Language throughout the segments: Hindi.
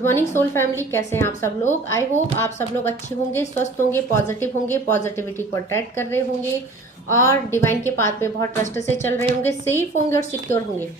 गुड मॉर्निंग सोल फैमिली, कैसे हैं आप सब लोग। आई होप आप सब लोग अच्छे होंगे, स्वस्थ होंगे, पॉजिटिव होंगे, पॉजिटिविटी को अट्रैक्ट कर रहे होंगे और डिवाइन के पाथ पे बहुत ट्रस्ट से चल रहे होंगे, सेफ होंगे और सिक्योर होंगे।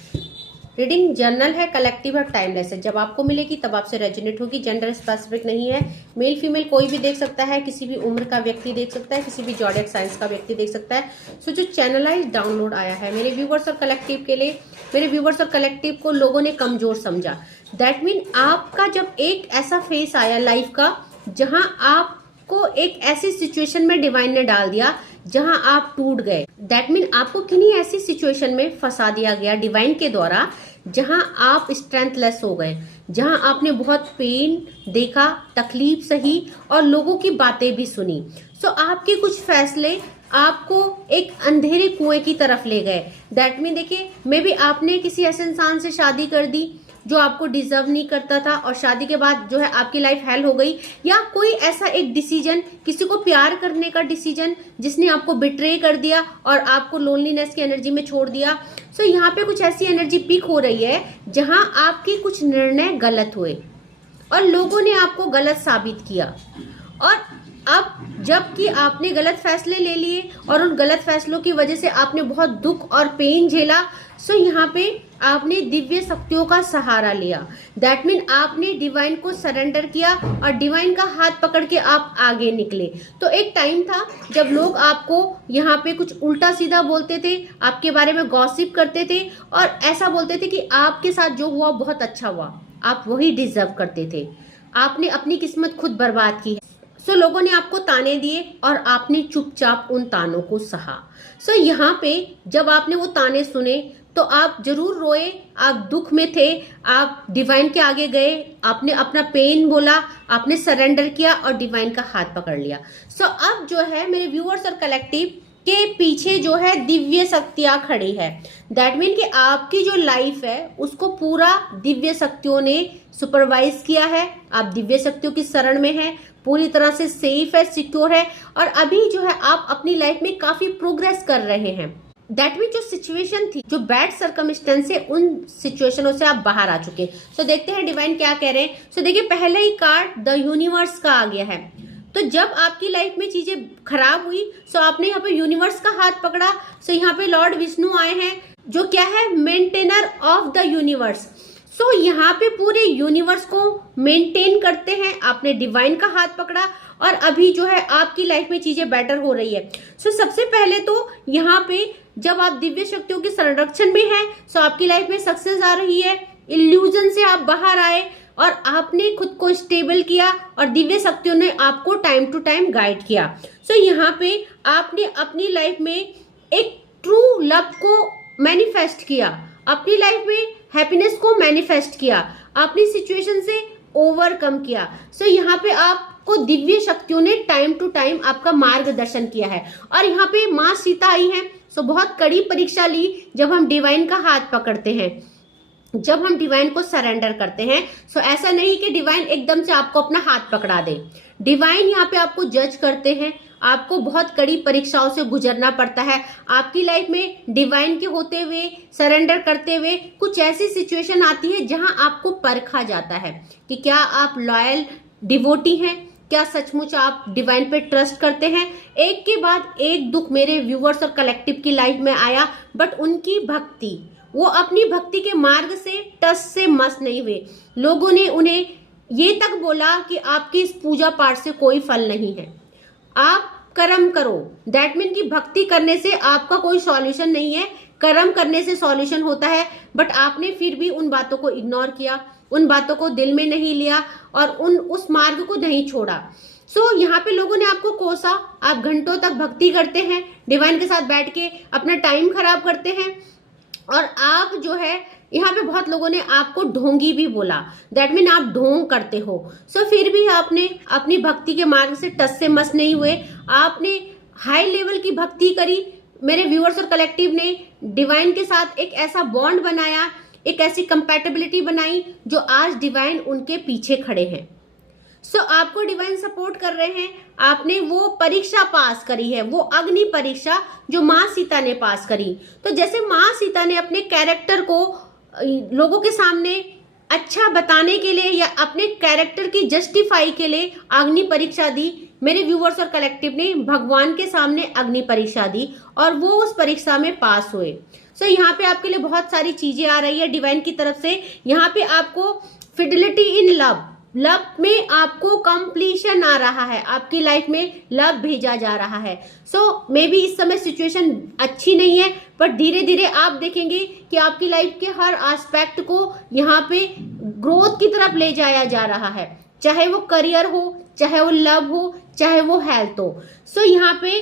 रीडिंग जर्नल है, कलेक्टिव है, टाइमलेस है। जब आपको मिलेगी तब आपसे रेजोनेट होगी। जेंडर स्पेसिफिक नहीं है, मेल फीमेल कोई भी देख सकता है, किसी भी उम्र का व्यक्ति देख सकता है, किसी भी जॉडियक साइंस का व्यक्ति देख सकता है। सो जो चैनलाइज डाउनलोड आया है मेरे व्यूवर्स और कलेक्टिव के लिए, मेरे व्यूवर्स और कलेक्टिव को लोगों ने कमजोर समझा। दैट मीन आपका जब एक ऐसा फेस आया लाइफ का जहां आपको एक ऐसी सिचुएशन में डिवाइन ने डाल दिया जहां आप टूट गए। दैट मीन आपको किन्हीं ऐसी सिचुएशन में फंसा दिया गया डिवाइन के द्वारा जहां आप स्ट्रेंथलेस हो गए, जहां आपने बहुत पेन देखा, तकलीफ सही और लोगों की बातें भी सुनी। सो आपके कुछ फैसले आपको एक अंधेरे कुएं की तरफ ले गए। दैट मीन देखिए, मे बी आपने किसी ऐसे इंसान से शादी कर दी जो आपको डिजर्व नहीं करता था और शादी के बाद जो है आपकी लाइफ हेल हो गई, या कोई ऐसा एक डिसीजन, किसी को प्यार करने का डिसीजन जिसने आपको बिट्रे कर दिया और आपको लोनलीनेस की एनर्जी में छोड़ दिया। सो यहाँ पे कुछ ऐसी एनर्जी पीक हो रही है जहां आपके कुछ निर्णय गलत हुए और लोगों ने आपको गलत साबित किया। और अब जबकि आपने गलत फैसले ले लिए और उन गलत फैसलों की वजह से आपने बहुत दुख और पेन झेला, सो यहाँ पे आपने दिव्य शक्तियों का सहारा लिया। दैट मीन आपने डिवाइन को सरेंडर किया और डिवाइन का हाथ पकड़ के आप आगे निकले। तो एक टाइम था जब लोग आपको यहाँ पे कुछ उल्टा सीधा बोलते थे, आपके बारे में गॉसिप करते थे और ऐसा बोलते थे कि आपके साथ जो हुआ बहुत अच्छा हुआ, आप वही डिजर्व करते थे, आपने अपनी किस्मत खुद बर्बाद की है। सो लोगों ने आपको ताने दिए और आपने चुपचाप उन तानों को सहा। सो यहाँ पे जब आपने वो ताने सुने तो आप जरूर रोए, आप दुख में थे, आप डिवाइन के आगे गए, आपने अपना पेन बोला, आपने सरेंडर किया और डिवाइन का हाथ पकड़ लिया। सो अब जो है मेरे व्यूअर्स और कलेक्टिव के पीछे जो है दिव्य शक्तियां खड़ी है। दैट मीन कि आपकी जो लाइफ है उसको पूरा दिव्य शक्तियों ने सुपरवाइज किया है। आप दिव्य शक्तियों की शरण में हैं, पूरी तरह से सेफ है, सिक्योर है और अभी जो है आप अपनी लाइफ में काफी प्रोग्रेस कर रहे हैं। दैट मीन जो सिचुएशन थी, जो बैड सर्कमस्टेंस है, उन सिचुएशनों से आप बाहर आ चुके हैं। सो देखते हैं डिवाइन क्या कह रहे हैं। सो देखिए, पहले ही कार्ड द यूनिवर्स का आ गया है। तो जब आपकी लाइफ में चीजें खराब हुई सो आपने यहाँ पे यूनिवर्स का हाथ पकड़ा। सो यहाँ पे लॉर्ड विष्णु आए हैं जो क्या है, मेंटेनर ऑफ द यूनिवर्स। सो यहाँ पे पूरे यूनिवर्स को मेंटेन करते हैं। आपने डिवाइन का हाथ पकड़ा और अभी जो है आपकी लाइफ में चीजें बेटर हो रही है। सो सबसे पहले तो यहाँ पे जब आप दिव्य शक्तियों के संरक्षण में हैं सो आपकी लाइफ में सक्सेस आ रही है। इल्यूजन से आप बाहर आए और आपने खुद को स्टेबल किया और दिव्य शक्तियों ने आपको टाइम टू टाइम गाइड किया। सो यहाँ पे आपने अपनी लाइफ में एक ट्रू लव को मैनिफेस्ट किया, अपनी लाइफ में हैप्पीनेस को मैनिफेस्ट किया, अपनी सिचुएशन से ओवरकम किया। सो यहाँ पे आपको दिव्य शक्तियों ने टाइम टू टाइम आपका मार्गदर्शन किया है। और यहाँ पे माँ सीता आई हैं। सो बहुत कड़ी परीक्षा ली जब हम डिवाइन का हाथ पकड़ते हैं, जब हम डिवाइन को सरेंडर करते हैं। सो ऐसा नहीं कि डिवाइन एकदम से आपको अपना हाथ पकड़ा दे। डिवाइन यहाँ पे आपको जज करते हैं, आपको बहुत कड़ी परीक्षाओं से गुजरना पड़ता है। आपकी लाइफ में डिवाइन के होते हुए, सरेंडर करते हुए कुछ ऐसी सिचुएशन आती है जहां आपको परखा जाता है कि क्या आप लॉयल डिवोटी हैं, क्या सचमुच आप डिवाइन पे ट्रस्ट करते हैं। एक के बाद एक दुख मेरे व्यूवर्स और कलेक्टिव की लाइफ में आया, बट उनकी भक्ति, वो अपनी भक्ति के मार्ग से टस से मस नहीं हुए। लोगों ने उन्हें ये तक बोला कि आपकी इस पूजा पाठ से कोई फल नहीं है, आप कर्म करो। दैट मीन कि भक्ति करने से आपका कोई सॉल्यूशन नहीं है, कर्म करने से सॉल्यूशन होता है। बट आपने फिर भी उन बातों को इग्नोर किया, उन बातों को दिल में नहीं लिया और उस मार्ग को नहीं छोड़ा। सो यहाँ पे लोगों ने आपको कोसा, आप घंटों तक भक्ति करते हैं, डिवाइन के साथ बैठ के अपना टाइम खराब करते हैं और आप जो है यहाँ पे बहुत लोगों ने आपको ढोंगी भी बोला। दैट मीन आप ढोंग करते हो। सो फिर भी आपने अपनी भक्ति के मार्ग से टस से मस नहीं हुए, आपने हाई लेवल की भक्ति करी। मेरे व्यूअर्स और कलेक्टिव ने डिवाइन के साथ एक ऐसा बॉन्ड बनाया, एक ऐसी कंपैटिबिलिटी बनाई जो आज डिवाइन उनके पीछे खड़े हैं। सो आपको डिवाइन सपोर्ट कर रहे हैं। आपने वो परीक्षा पास करी है, वो अग्नि परीक्षा जो माँ सीता ने पास करी। तो जैसे माँ सीता ने अपने कैरेक्टर को लोगों के सामने अच्छा बताने के लिए या अपने कैरेक्टर की जस्टिफाई के लिए अग्नि परीक्षा दी। मेरे व्यूवर्स और कलेक्टिव ने भगवान के सामने अग्नि परीक्षा दी और वो उस परीक्षा में पास हुए। सो यहाँ पे आपके लिए बहुत सारी चीजें आ रही है डिवाइन की तरफ से। यहाँ पे आपको फिडिलिटी इन लव, लव में आपको कंप्लीशन आ रहा है, आपकी लाइफ में लव भेजा जा रहा है। सो मे बी इस समय सिचुएशन अच्छी नहीं है, पर धीरे धीरे आप देखेंगे कि आपकी लाइफ के हर एस्पेक्ट को यहाँ पे ग्रोथ की तरफ ले जाया जा रहा है, चाहे वो करियर हो, चाहे वो लव हो, चाहे वो हेल्थ हो। सो यहाँ पे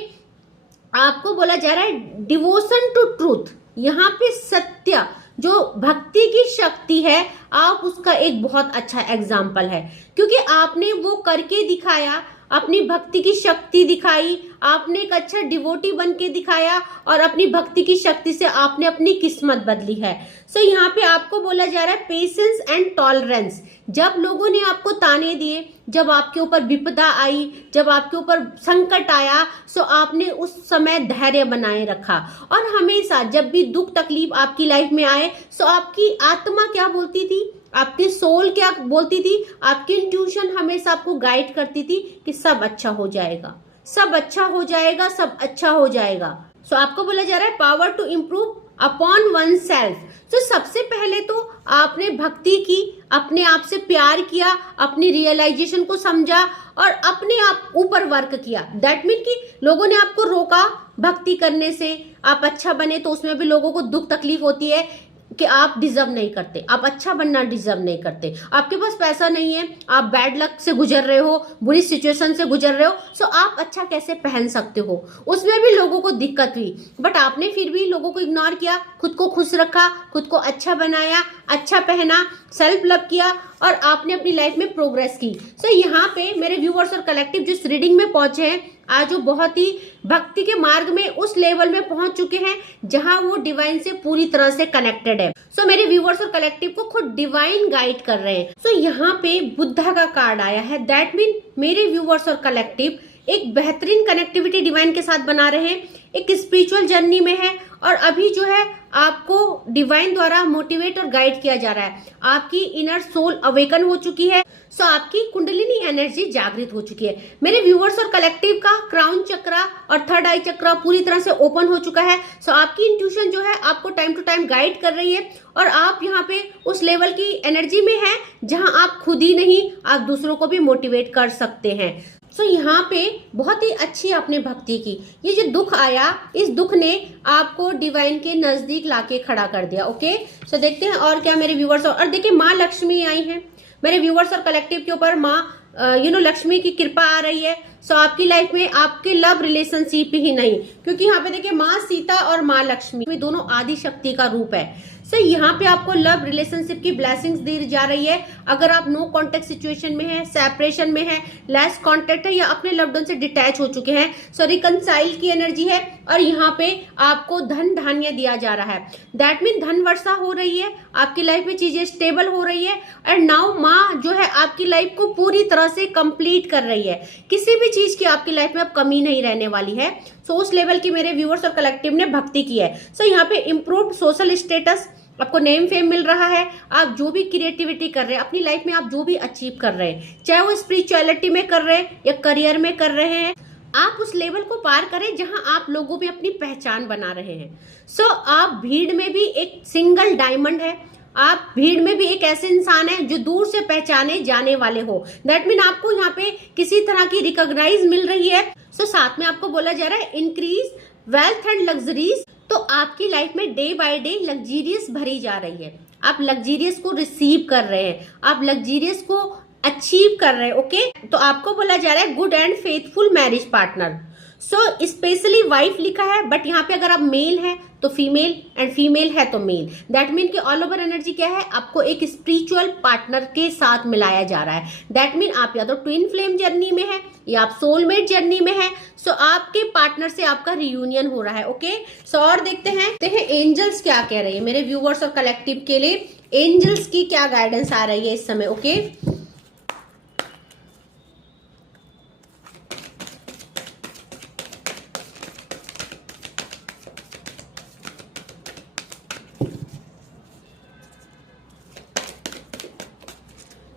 आपको बोला जा रहा है डिवोशन टू ट्रूथ, यहाँ पे सत्य जो भक्ति की शक्ति है, आप उसका एक बहुत अच्छा एग्जाम्पल है, क्योंकि आपने वो करके दिखाया, अपनी भक्ति की शक्ति दिखाई, आपने एक अच्छा डिवोटी बन के दिखाया और अपनी भक्ति की शक्ति से आपने अपनी किस्मत बदली है। सो यहाँ पे आपको बोला जा रहा है पेशेंस एंड टॉलरेंस। जब लोगों ने आपको ताने दिए, जब आपके ऊपर विपदा आई, जब आपके ऊपर संकट आया, सो आपने उस समय धैर्य बनाए रखा। और हमेशा जब भी दुख तकलीफ आपकी लाइफ में आए, सो आपकी आत्मा क्या बोलती थी, आपकी सोल क्या बोलती थी, आपकी इंट्यूशन हमेशा आपको गाइड करती थी कि सब अच्छा हो जाएगा, सब अच्छा हो जाएगा, सब अच्छा हो जाएगा। सो आपको बोला जा रहा है power to improve upon oneself. तो सबसे पहले तो आपने भक्ति की, अपने आप से प्यार किया, अपनी रियलाइजेशन को समझा और अपने आप ऊपर वर्क किया। दैट मीन कि लोगों ने आपको रोका भक्ति करने से, आप अच्छा बने, तो उसमें भी लोगों को दुख तकलीफ होती है कि आप डिजर्व नहीं करते, आप अच्छा बनना डिजर्व नहीं करते, आपके पास पैसा नहीं है, आप बैड लक से गुजर रहे हो, बुरी सिचुएशन से गुजर रहे हो, सो आप अच्छा कैसे पहन सकते हो। उसमें भी लोगों को दिक्कत हुई, बट आपने फिर भी लोगों को इग्नोर किया, खुद को खुश रखा, खुद को अच्छा बनाया, अच्छा पहना, सेल्फ लव किया और आपने अपनी लाइफ में प्रोग्रेस की। सो यहाँ पे मेरे व्यूवर्स और कलेक्टिव जो इस रीडिंग में पहुंचे हैं आज, वो बहुत ही भक्ति के मार्ग में उस लेवल में पहुंच चुके हैं जहां वो डिवाइन से पूरी तरह से कनेक्टेड है। सो मेरे व्यूवर्स और कलेक्टिव को खुद डिवाइन गाइड कर रहे हैं। सो यहाँ पे बुद्धा का कार्ड आया है। दैट मीन मेरे व्यूवर्स और कलेक्टिव एक बेहतरीन कनेक्टिविटी डिवाइन के साथ बना रहे हैं, एक स्पिरिचुअल जर्नी में है और अभी जो है आपको डिवाइन द्वारा मोटिवेट और गाइड किया जा रहा है। आपकी इनर सोल अवेकन हो चुकी है, सो आपकी कुंडलिनी एनर्जी जागृत हो चुकी है। मेरे व्यूअर्स और कलेक्टिव का क्राउन चक्रा और थर्ड आई चक्रा पूरी तरह से ओपन हो चुका है। सो आपकी इंट्यूशन जो है आपको टाइम टू टाइम गाइड कर रही है और आप यहाँ पे उस लेवल की एनर्जी में हैं जहां आप खुद ही नहीं, आप दूसरों को भी मोटिवेट कर सकते हैं। सो यहाँ पे बहुत ही अच्छी आपने भक्ति की। ये जो दुख आया, इस दुख ने आपको डिवाइन के नजदीक लाके खड़ा कर दिया। ओके, सो देखते हैं और क्या मेरे व्यूवर्स। और देखिए माँ लक्ष्मी आई हैं मेरे व्यूवर्स और कलेक्टिव के ऊपर। माँ लक्ष्मी की कृपा आ रही है। सो आपकी लाइफ में आपके लव रिलेशनशिप ही नहीं, क्योंकि यहाँ पे देखिए माँ सीता और माँ लक्ष्मी दोनों आदि शक्ति का रूप है। सो यहाँ पे आपको लव रिलेशनशिप की ब्लेसिंग्स दी जा रही है। अगर आप नो कॉन्टेक्ट सिचुएशन में है, सेपरेशन में है, लेस कॉन्टेक्ट है या अपने लव्ड वन से डिटैच हो चुके हैं, सो रिकंसाइल की एनर्जी है और यहाँ पे आपको धन धान्य दिया जा रहा है। दैट मीन धन वर्षा हो रही है, आपकी लाइफ में चीजें स्टेबल हो रही है एंड नाउ माँ जो है आपकी लाइफ को पूरी तरह से कंप्लीट कर रही है। किसी भी चीज की आपकी लाइफ में अब कमी नहीं रहने वाली है। सो उस लेवल की मेरे व्यूअर्स और कलेक्टिव ने भक्ति की है। सो यहाँ पे इम्प्रूव्ड सोशल स्टेटस, आपको नेम फेम मिल रहा है। आप जो भी क्रिएटिविटी कर रहे हैं अपनी लाइफ में, आप जो भी अचीव कर रहे हैं, चाहे वो स्पिरिचुअलिटी में कर रहे हैं या करियर में कर रहे हैं, आप उस लेवल को पार करें जहां आप लोगों में अपनी पहचान बना रहे हैं। सो आप भीड़ में भी एक सिंगल डायमंड है, आप भीड़ में भी एक ऐसे इंसान है जो दूर से पहचाने जाने वाले हो। दैट मीन आपको यहाँ पे किसी तरह की रिकॉग्नाइज मिल रही है। सो साथ में आपको बोला जा रहा है इंक्रीज वेल्थ एंड लग्जरीज। तो आपकी लाइफ में डे बाय डे लग्जीरियस भरी जा रही है, आप लग्जीरियस को रिसीव कर रहे हैं, आप लग्जीरियस को अचीव कर रहे हैं। ओके, तो आपको बोला जा रहा है good and faithful marriage partner. So specially wife लिखा है, बट यहाँ पे अगर आप मेल है तो फीमेल एंड फीमेल है तो मेल। दैट मीन कि ऑल ओवर एनर्जी क्या है, आपको एक स्पिरिचुअल पार्टनर के साथ मिलाया जा रहा है। दैट मीन आप या तो ट्विन फ्लेम जर्नी में है या आप सोलमेट जर्नी में है। सो आपके पार्टनर से आपका रियूनियन हो रहा है। ओके, सो और देखते हैं एंजल्स क्या कह रही है मेरे व्यूवर्स और कलेक्टिव के लिए। एंजल्स की क्या गाइडेंस आ रही है इस समय। ओके,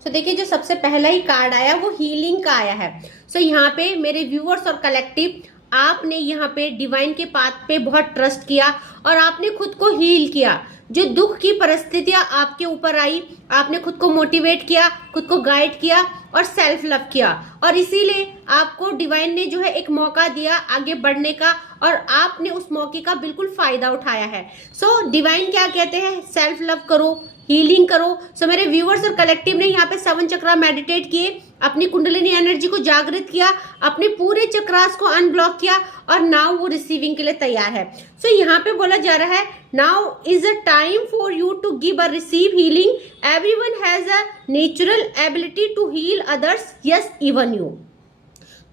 सो देखिए जो सबसे पहला ही कार्ड आया वो हीलिंग का आया है। सो यहाँ पे मेरे व्यूअर्स और कलेक्टिव, आपने यहाँ पे डिवाइन के पाथ पे बहुत ट्रस्ट किया और आपने खुद को हील किया। जो दुख की परिस्थितियां आपके ऊपर आई, आपने खुद को मोटिवेट किया, खुद को गाइड किया और सेल्फ लव किया, और इसीलिए आपको डिवाइन ने जो है एक मौका दिया आगे बढ़ने का, और आपने उस मौके का बिल्कुल फायदा उठाया है। सो डिवाइन क्या कहते हैं, सेल्फ लव करो, हीलिंग करो। सो मेरे व्यूअर्स और कलेक्टिव ने यहाँ पे 7 चक्रा मेडिटेट किए, अपनी कुंडलिनी एनर्जी को जागृत किया, अपने पूरे चक्रास को अनब्लॉक किया, और नाउ वो रिसीविंग के लिए तैयार है। सो यहाँ पे बोला जा रहा है, now is a time for you to give a receive healing, everyone has a natural ability to heal others, yes even you.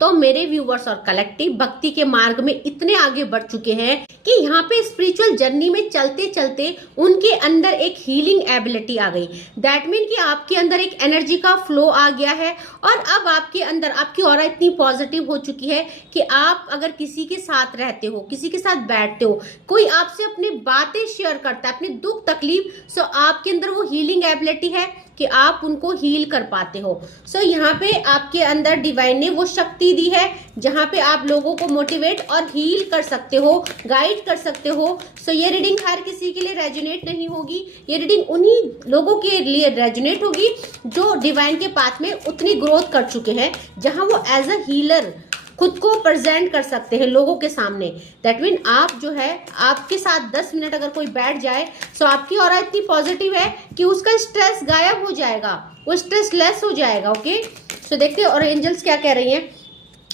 तो मेरे व्यूवर्स और कलेक्टिव भक्ति के मार्ग में इतने आगे बढ़ चुके हैं कि यहाँ पे स्पिरिचुअल जर्नी में चलते चलते उनके अंदर एक हीलिंग एबिलिटी आ गई। दैट मीन कि आपके अंदर एक एनर्जी का फ्लो आ गया है, और अब आपके अंदर आपकी ऑरा इतनी पॉजिटिव हो चुकी है कि आप अगर किसी के साथ रहते हो, किसी के साथ बैठते हो, कोई आपसे अपनी बातें शेयर करता है, अपने दुख तकलीफ, सो आपके अंदर वो हीलिंग एबिलिटी है कि आप उनको हील कर पाते हो। सो यहाँ पे आपके अंदर डिवाइन ने वो शक्ति दी है जहाँ पे आप लोगों को मोटिवेट और हील कर सकते हो, गाइड कर सकते हो। सो ये रीडिंग हर किसी के लिए रेजोनेट नहीं होगी, ये रीडिंग उन्हीं लोगों के लिए रेजोनेट होगी जो डिवाइन के पाथ में उतनी ग्रोथ कर चुके हैं, जहाँ वो एज अ हीलर खुद को प्रेजेंट कर सकते हैं लोगों के सामने। दैट मीन आप जो है, आपके साथ 10 मिनट अगर कोई बैठ जाए, सो आपकी ऑरा इतनी पॉजिटिव है कि उसका स्ट्रेस गायब हो जाएगा, वो स्ट्रेस लेस हो जाएगा। ओके, सो देखते हैं और एंजल्स क्या कह रही हैं।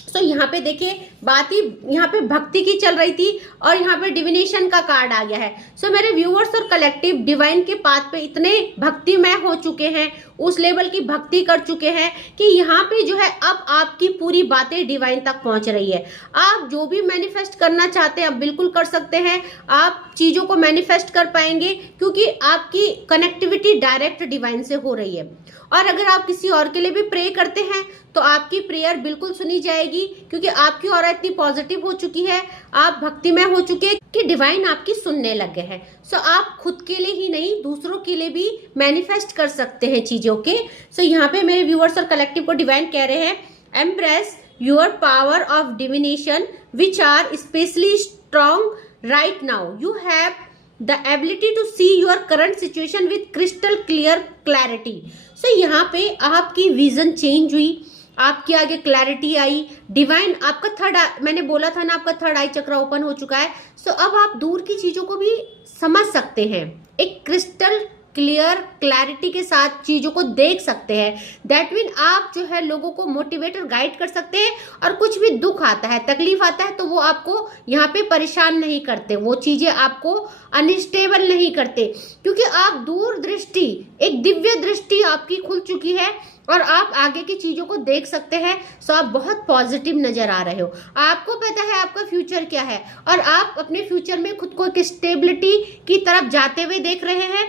सो यहाँ पे देखिए बात ही यहाँ पे भक्ति की चल रही थी, और यहाँ पे डिविनेशन का कार्ड आ गया है। सो मेरे व्यूअर्स और कलेक्टिव डिवाइन के पाथ पे इतने भक्तिमय हो चुके हैं, उस लेवल की भक्ति कर चुके हैं कि यहाँ पे जो है अब आपकी पूरी बातें डिवाइन तक पहुंच रही है। आप जो भी मैनिफेस्ट करना चाहते हैं आप बिल्कुल कर सकते हैं, आप चीजों को मैनिफेस्ट कर पाएंगे क्योंकि आपकी कनेक्टिविटी डायरेक्ट डिवाइन से हो रही है। और अगर आप किसी और के लिए भी प्रे करते हैं तो आपकी प्रेयर बिल्कुल सुनी जाएगी, क्योंकि आपकी ऑरा इतनी पॉजिटिव हो चुकी है, आप भक्तिमय हो चुके हैं कि डिवाइन आपकी सुनने लग गए हैं। सो आप खुद के लिए ही नहीं दूसरों के लिए भी मैनिफेस्ट कर सकते हैं चीजों के। सो यहाँ पे मेरे व्यूअर्स और कलेक्टिव को डिवाइन कह रहे हैं, empress your power of divination which are specially strong right now, you have the ability to see your current situation with crystal clear clarity। so यहाँ पे आपकी विजन चेंज हुई, आपके आगे क्लैरिटी आई। डिवाइन आपका थर्ड, मैंने बोला था ना आपका थर्ड आई चक्र ओपन हो चुका है। सो अब आप दूर की चीजों को भी समझ सकते हैं, एक क्रिस्टल क्लियर क्लैरिटी के साथ चीजों को देख सकते हैं। दैट मीन आप जो है लोगों को मोटिवेट और गाइड कर सकते हैं, और कुछ भी दुख आता है, तकलीफ आता है, तो वो आपको यहाँ पे परेशान नहीं करते, वो चीजें आपको अनस्टेबल नहीं करते, क्योंकि आप दूर दृष्टि, एक दिव्य दृष्टि आपकी खुल चुकी है और आप आगे की चीजों को देख सकते हैं। सो आप बहुत पॉजिटिव नजर आ रहे हो, आपको पता है आपका फ्यूचर क्या है, और आप अपने फ्यूचर में खुद को एक स्टेबिलिटी की तरफ जाते हुए देख रहे हैं,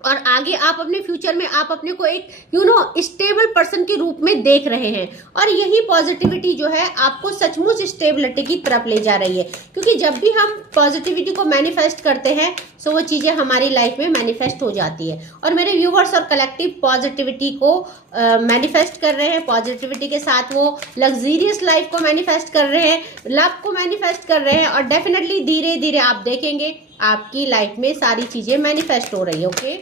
और आगे आप अपने फ्यूचर में आप अपने को एक स्टेबल पर्सन के रूप में देख रहे हैं। और यही पॉजिटिविटी जो है आपको सचमुच स्टेबिलिटी की तरफ ले जा रही है, क्योंकि जब भी हम पॉजिटिविटी को मैनिफेस्ट करते हैं सो वो चीजें हमारी लाइफ में मैनिफेस्ट हो जाती है। और मेरे व्यूवर्स और कलेक्टिव पॉजिटिविटी को मैनिफेस्ट कर रहे हैं, पॉजिटिविटी के साथ वो लग्जरियस लाइफ को मैनिफेस्ट कर रहे हैं, लव को मैनिफेस्ट कर रहे हैं, और डेफिनेटली धीरे धीरे आप देखेंगे आपकी लाइफ में सारी चीजें मैनिफेस्ट हो रही है। ओके,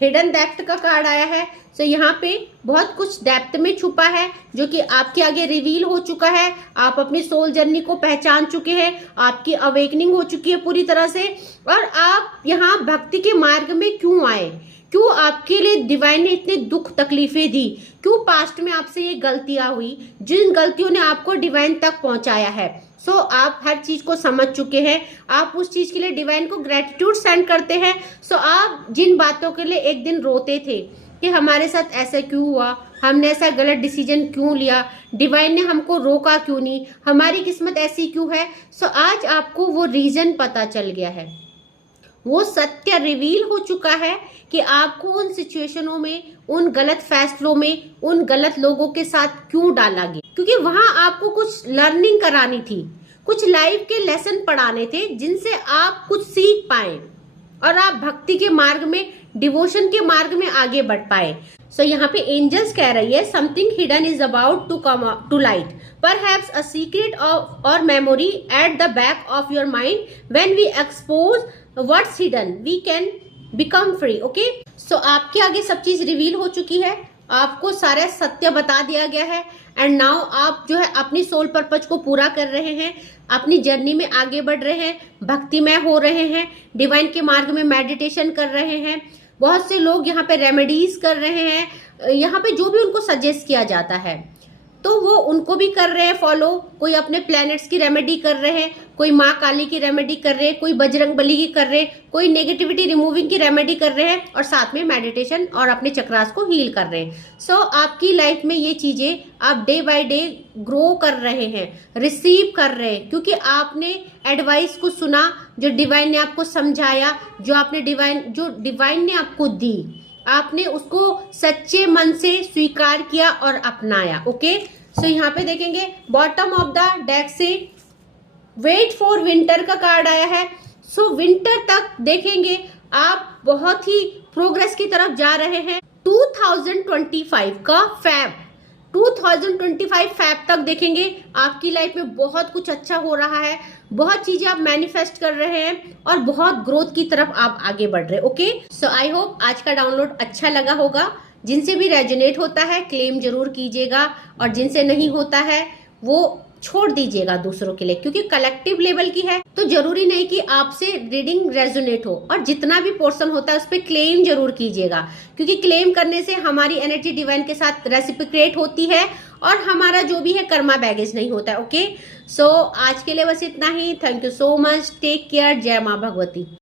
हिडन डेप्थ का कार्ड आया है। सो यहाँ पे बहुत कुछ डेप्थ में छुपा है जो कि आपके आगे रिवील हो चुका है, आप अपनी सोल जर्नी को पहचान चुके हैं, आपकी अवेकनिंग हो चुकी है पूरी तरह से। और आप यहाँ भक्ति के मार्ग में क्यों आए, क्यों आपके लिए डिवाइन ने इतने दुख तकलीफें दी, क्यों पास्ट में आपसे ये गलतियां हुई, जिन गलतियों ने आपको डिवाइन तक पहुंचाया है। सो आप हर चीज को समझ चुके हैं, आप उस चीज के लिए डिवाइन को ग्रेटिट्यूड सेंड करते हैं। सो आप जिन बातों के लिए एक दिन रोते थे कि हमारे साथ ऐसा क्यों हुआ, हमने ऐसा गलत डिसीजन क्यों लिया, डिवाइन ने हमको रोका क्यों नहीं, हमारी किस्मत ऐसी क्यों है, सो आज आपको वो रीजन पता चल गया है, वो सत्य रिवील हो चुका है कि आपको उन सिचुएशनों में, उन गलत फैसलों में, उन गलत लोगों के साथ क्यों डाला गया, क्योंकि वहां आपको कुछ लर्निंग करानी थी, कुछ लाइफ के लेसन पढ़ाने थे जिनसे आप कुछ सीख पाए और आप भक्ति के मार्ग में डिवोशन के मार्ग में आगे बढ़ पाए। सो यहाँ पे एंजल्स कह रही है something hidden is about to come to light, perhaps a secret or memory at the back of your mind, when we expose what's hidden we can become free. Okay, so आपके आगे सब चीज रिवील हो चुकी है, आपको सारा सत्य बता दिया गया है, एंड नाउ आप जो है अपनी सोल पर्पज को पूरा कर रहे हैं, अपनी जर्नी में आगे बढ़ रहे हैं, भक्तिमय हो रहे हैं, डिवाइन के मार्ग में मेडिटेशन कर रहे हैं। बहुत से लोग यहाँ पे रेमेडीज कर रहे हैं, यहाँ पे जो भी उनको सजेस्ट किया जाता है तो वो उनको भी कर रहे हैं फॉलो। कोई अपने प्लैनेट्स की रेमेडी कर रहे हैं, कोई माँ काली की रेमेडी कर रहे हैं, कोई बजरंग बली की कर रहे हैं, कोई नेगेटिविटी रिमूविंग की रेमेडी कर रहे हैं, और साथ में मेडिटेशन और अपने चक्रास को हील कर रहे हैं। सो आपकी लाइफ में ये चीजें आप डे बाय डे ग्रो कर रहे हैं, रिसीव कर रहे हैं, क्योंकि आपने एडवाइस को सुना, जो डिवाइन ने आपको समझाया, जो डिवाइन ने आपको दी, आपने उसको सच्चे मन से स्वीकार किया और अपनाया। ओके, सो यहाँ पे देखेंगे बॉटम ऑफ द डेक से वेट फॉर विंटर का कार्ड आया है। सो विंटर तक देखेंगे आप बहुत ही प्रोग्रेस की तरफ जा रहे हैं। 2025 का फैब 2025 फैब तक देखेंगे आपकी लाइफ में बहुत कुछ अच्छा हो रहा है, बहुत चीजें आप मैनिफेस्ट कर रहे हैं और बहुत ग्रोथ की तरफ आप आगे बढ़ रहे हैं। ओके, सो आई होप आज का डाउनलोड अच्छा लगा होगा। जिनसे भी रेजोनेट होता है क्लेम जरूर कीजिएगा, और जिनसे नहीं होता है वो छोड़ दीजिएगा दूसरों के लिए, क्योंकि कलेक्टिव लेवल की है तो जरूरी नहीं कि आपसे रीडिंग रेजोनेट हो, और जितना भी पोर्शन होता है उस पर क्लेम जरूर कीजिएगा, क्योंकि क्लेम करने से हमारी एनर्जी डिवाइन के साथ रेसिप्रोकेट होती है और हमारा जो भी है कर्मा बैगेज नहीं होता है। ओके, सो आज के लिए बस इतना ही। Thank you so much, take care, जय माँ भगवती।